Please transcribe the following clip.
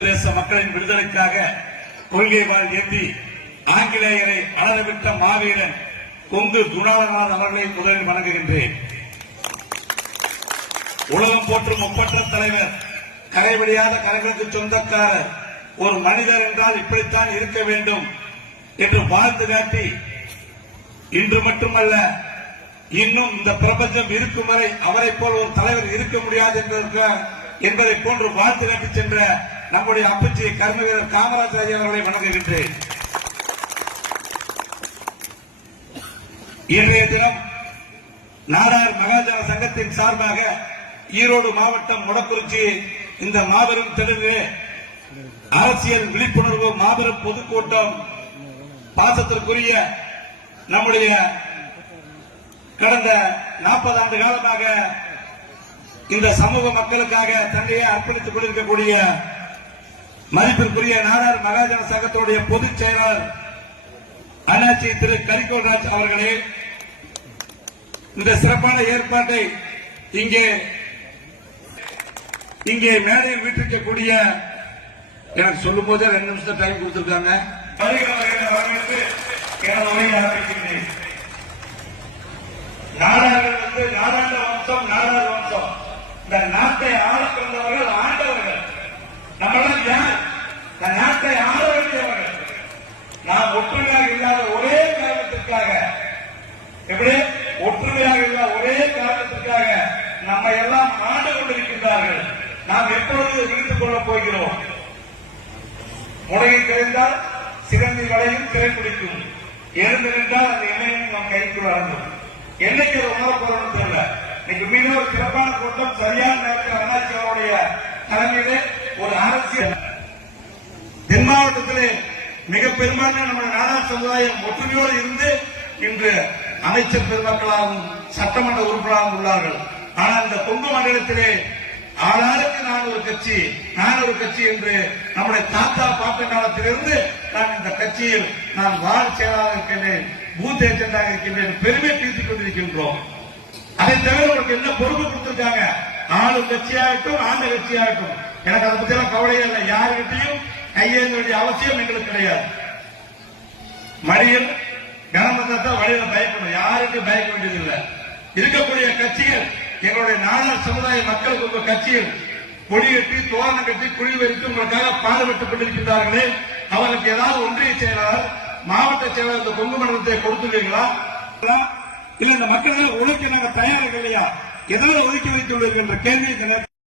தேச மக்களின் விடுதலைக்காக கொள்கை வாழ் ஏந்தி ஆங்கிலேயரை அலறவிட்ட மாவீரன் கொங்கு குணாளநாத் அவர்களை முதலில் வணங்குகின்றேன். உலகம் போற்றும் ஒப்பற்ற தலைவர், கரைவடியாத கரைகளுக்கு சொந்தக்காரர், ஒரு மனிதர் என்றால் இப்படித்தான் இருக்க வேண்டும் என்று வாழ்த்து காட்டி இன்று மட்டுமல்ல இன்னும் இந்த பிரபஞ்சம் இருக்கும் வரை அவரை போல் ஒரு தலைவர் இருக்க முடியாது என்பதை போன்று வாழ்த்து காட்டி சென்ற நம்முடைய அப்பச்சி கர்ம வீரர் காமராஜர் ஐயா அவர்களை வணங்குகின்றேன். இன்றைய தினம் நாடார் மகாஜன சங்கத்தின் சார்பாக ஈரோடு மாவட்டம் மொடக்குறிச்சி இந்த மாபெரும் திடலிலே அரசியல் விழிப்புணர்வு மாபெரும் பொதுக்கூட்டம், பாசத்திற்குரிய நம்முடைய கடந்த 40 ஆண்டு காலமாக இந்த சமூக மக்களுக்காக தன்னையே அர்ப்பணித்துக் கொண்டிருக்கக்கூடிய மதிப்பிற்குரிய நாடார் மகாஜன சங்கத்துடைய பொதுச் செயலாளர் அண்ணாச்சி திரு கரிகோல்ராஜ் அவர்களே, இந்த சிறப்பான ஏற்பாட்டை இங்கே மேடையில் வீட்டிருக்கக்கூடிய எனக்கு சொல்லும் போதே 2 நிமிஷம் டைம் கொடுத்திருக்காங்க. நாடார்கள் நாடாண்ட வம்சம், நாடார் வம்சம். இந்த நாட்டை ஆள பிறந்தவர்கள் ஆண்டவர்கள். நம்மளாம் யார்? இந்த நாட்டை ஆள வேண்டியவர்கள். நாம் ஒற்றுமையாக இல்லாத ஒரே காரணத்திற்காக, எப்படி ஒற்றுமையாக இல்லாத ஒரே காரணத்திற்காக நம்ம எல்லாம் ஆண்டு கொண்டிருக்கின்றார்கள். நாம் எப்பொழுது விடுத்துக் கொள்ளப் போகிறோம்? முனையை கிடைந்தால் சிறந்தி வளையும் திரை பிடிக்கும், எழுந்து நின்றால் அந்த எண்ணெயும் நம் கைக்குள் அடங்கும். என்னைக்கு உணரப்போறோம் தெரியல. இன்னைக்கு மிக ஒரு சிறப்பான கூட்டம், சரியான நேரத்தில் அண்ணாச்சி அவருடைய தலைமையிலே ஒரு அரசியல். தென் மாவட்டத்திலே மிக பெரும்பான்மையான நம்ம நாடார் சமுதாயம் ஒற்றுமையோடு இருந்து இன்று அமைச்சர் பெருமக்களாகவும் சட்டமன்ற உறுப்பினராகவும் உள்ளார்கள். ஆனால் இந்த கொங்கு மண்டலத்திலே ஆளாருக்கு நான் ஒரு கட்சி என்று நம்முடைய தாத்தா பாட்ட காலத்திலிருந்து நான் இந்த கட்சியில் நான் வார்டு செயலாளர் இருக்கின்றேன், பூத் ஏஜென்டாக இருக்கின்றேன், பெருமை பேசிக் கொண்டிருக்கின்றோம். அதை தவிர உங்களுக்கு என்ன பொறுப்பு கொடுத்திருக்காங்க? ஆளும் கட்சியாகட்டும் ஆண்ட கட்சியாகட்டும், எனக்கு அதை பத்தி எல்லாம் கவலையே இல்லை. யாருக்கிட்டையும் கையேற்ற வேண்டிய அவசியம் எங்களுக்கு கிடையாது. மடியில் கனம் தான் வழியில பயப்படும், யாருக்கும் பயக்க வேண்டியதில்லை. இருக்கக்கூடிய கட்சிகள் எங்களுடைய நாடார் சமுதாய மக்களுக்கு உங்க கட்சியில் கொடியேற்றி தோரணம் கட்டி குழி வைத்து உங்களுக்காக பாடுபட்டுக் கொண்டிருக்கின்றார்களே, அவர்களுக்கு ஏதாவது ஒன்றிய செயலாளர், மாவட்ட செயலாளர் இந்த கொங்கு மண்டலத்தை கொடுத்துள்ளீர்களா? இல்ல இந்த மக்களுக்கு உழைக்க நாங்கள் தயாராக இல்லையா? ஏதாவது ஒதுக்கி வைத்துள்ளீர்கள் என்ற கேள்வி